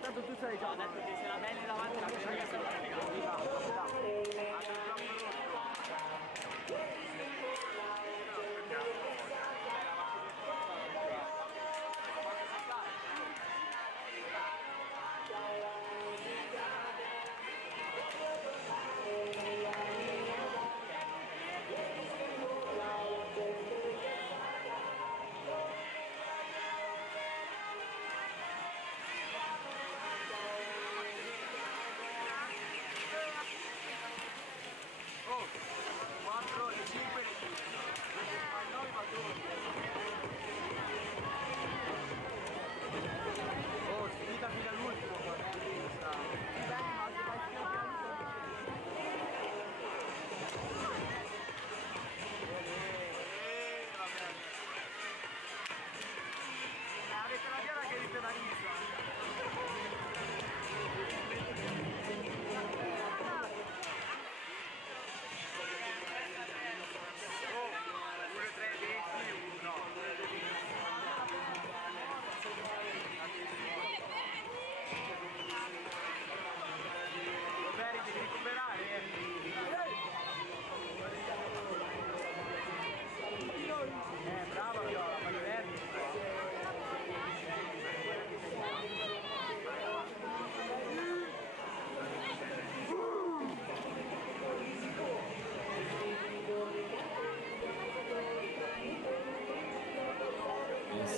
Tanto tu sei già. Ho detto che se la bella davanti la cosa che sono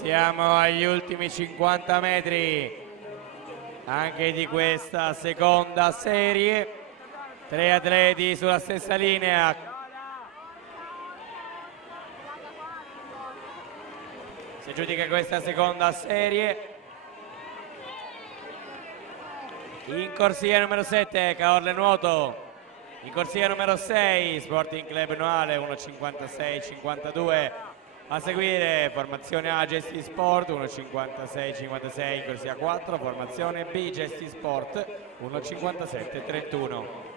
Siamo agli ultimi 50 metri anche di questa seconda serie. 3 atleti sulla stessa linea. Si aggiudica questa seconda serie. In corsia numero 7 Caorle Nuoto. In corsia numero 6 Sporting Club Noale 1.56-52. A seguire formazione A Gesti Sport 1.56-56 in corsia 4, formazione B Gesti Sport 1.57-31.